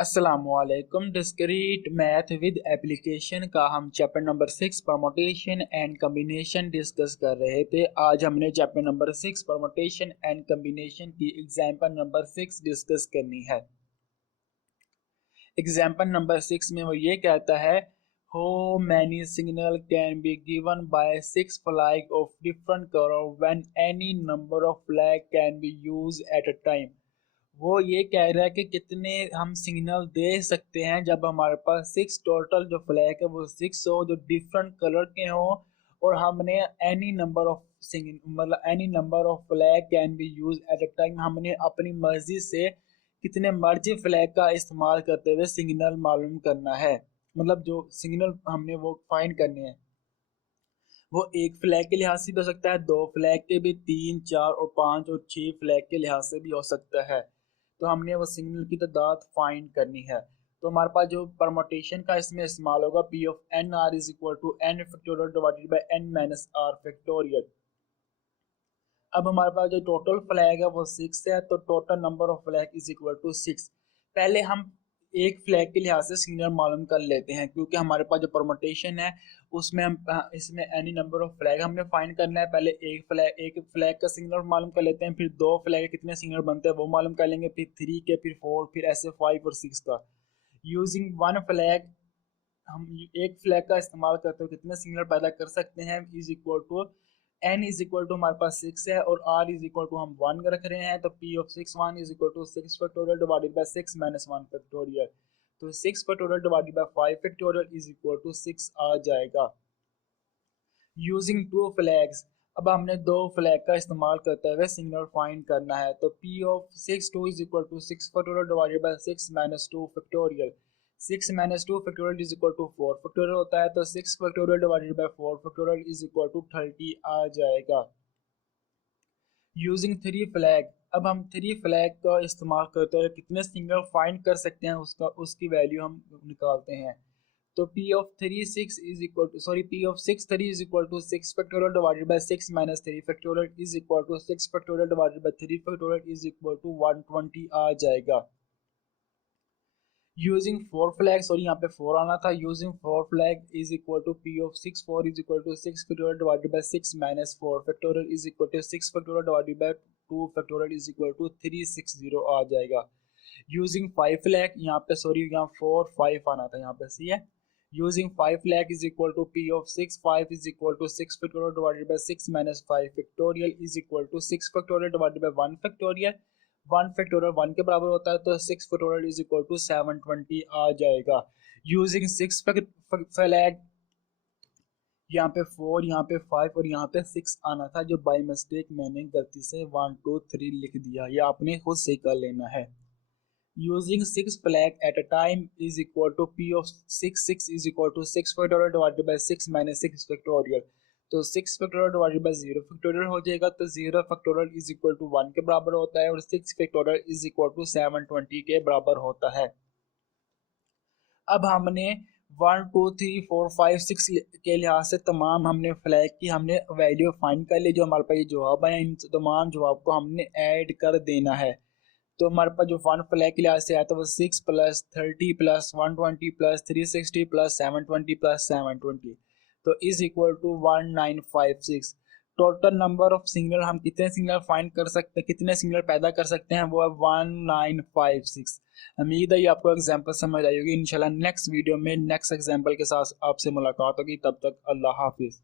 अस्सलामुअलैकुम। Discrete math with application का हम chapter number 6 permutation and combination discuss कर रहे थे। आज हमने chapter number 6 permutation and combination की एग्जाम्पल नंबर 6 डिस्कस करनी है। एग्जाम्पल नंबर 6 में वो ये कहता है, how many signal can be given by 6 flag of different colour when any number of flag can be use at a time. वो ये कह रहा है कि कितने हम सिग्नल दे सकते हैं जब हमारे पास 6 टोटल जो फ्लैग है वो 6 हो, जो डिफरेंट कलर के हों, और हमने any number of any number of flag can be use at a time. हमने अपनी मर्जी से कितने मर्जी फ्लैग का इस्तेमाल करते हुए सिग्नल मालूम करना है, मतलब जो सिग्नल हमने वो फाइंड करने हैं। वो एक फ्लैग के लिहाज से भी हो सकता है, 2 फ्लैग के भी, 3, 4 और 5 और 6 फ्लैग के लिहाज से भी हो सकता है। तो हमने वो सिग्नल की तादाद फाइंड करनी है। तो हमारे पास जो परमुटेशन का इसमें इस्तेमाल होगा, P of N R is equal to N factorial divided by N minus R factorial. अब हमारे पास जो टोटल फ्लैग है वो 6 है, तो total number of flag is equal to 6। पहले हम एक फ्लैग के लिहाज से सिग्नल मालूम कर लेते हैं, क्योंकि हमारे पास जो परमुटेशन है उसमें हम इसमें एनी नंबर ऑफ फ्लैग हमने फाइंड करना है। पहले एक फ्लैग का सिग्नल मालूम कर लेते हैं, फिर 2 फ्लैग के कितने सिग्नल बनते हैं वो मालूम कर लेंगे, फिर 3 के, फिर 4, फिर ऐसे 5 और 6 का। यूजिंग वन फ्लैग, हम एक फ्लैग का इस्तेमाल करते हुए कितने सिग्नल पैदा कर सकते हैं, is equal to N is equal to हमारे पास 6 है और आर इज इक्वल टू हम 1 रख रहे हैं, तो P of 6 1 is equal to 6 factorial divided by 6 minus 1 factorial. तो 6 factorial divided by 5 factorial is equal to 6 आ जाएगा। यूजिंग 2 फ्लैग्स, अब हमने 2 फ्लैग का इस्तेमाल करते हुए सिग्नल फाइंड करना है, तो P of 6 2 is equal to 6 factorial divided by 6 minus 2 factorial. 6 minus 2 factorial is equal to 4 factorial होता है, तो 6 factorial divided by 4 factorial is equal to 30 आ जाएगा। यूजिंग 3 फ्लैग, अब हम 3 फ्लैग का इस्तेमाल करते हुए कितने सिग्नल फाइंड कर सकते हैं उसकी वैल्यू हम निकालते हैं। तो P of 3 6 is equal to P of 6 3 is equal to 6 factorial divided by 6 minus 3 factorial is equal to 6 factorial divided by 3 factorial is equal to 120 आ जाएगा। यूजिंग 4 फ्लैग, सॉरी यहाँ पे 4 आना था, using 4 flag is equal to P of 6 4 is equal to 6 factorial divided by 6 minus 4 factorial is equal to 6 factorial divided by 2 factorial is equal to 360 आ जाएगा। Using 5 flag, यहाँ पे sorry यहाँ 4 5 आना था, यहाँ पे सी है। Using 5 lakh is equal to P of 6 5 is equal to 6 factorial divided by 6 minus 5 factorial is equal to 6 factorial divided by 1 factorial। 1 factorial 1 के बराबर होता है, तो 6 factorial is equal to 720 आ जाएगा। Using 6 flag, यहाँ पे 4 यहाँ पे 5 और यहाँ पे 6 आना था, जो बाई मिस्टेक मैंने गलती से 1 2 3 लिख दिया, ये आपने खुद से कर लेना है। Using 6 flag at a time is equal to P of 6 6 is equal to 6 factorial divided by 6 minus 6 factorial। तो 6 factorial divided by 0 factorial हो जाएगा, तो 0 factorial is equal to 1 के बराबर होता है और 6 factorial is equal to 720 के बराबर होता है। अब हमने 1 2 3 4 5 6 के लिहाज से तमाम हमने फ्लैग की हमने वैल्यू फाइंड कर ली। जो हमारे पास ये जवाब है, इन तमाम जवाब को हमने ऐड कर देना है। तो हमारे पास जो 1 फ्लैग के लिहाज से आया था वो 6 plus 30 plus 120 plus 360 plus 720 plus 720, तो is equal to 1956। Total number of signal, हम कितने सिग्नल फाइंड कर सकते हैं, कितने सिग्नल पैदा कर सकते हैं, वो है 1956। उम्मीद है ये आपको एग्जांपल समझ आई होगी। इंशाल्लाह नेक्स्ट वीडियो में नेक्स्ट एग्जांपल के साथ आपसे मुलाकात होगी, तब तक अल्लाह हाफिज।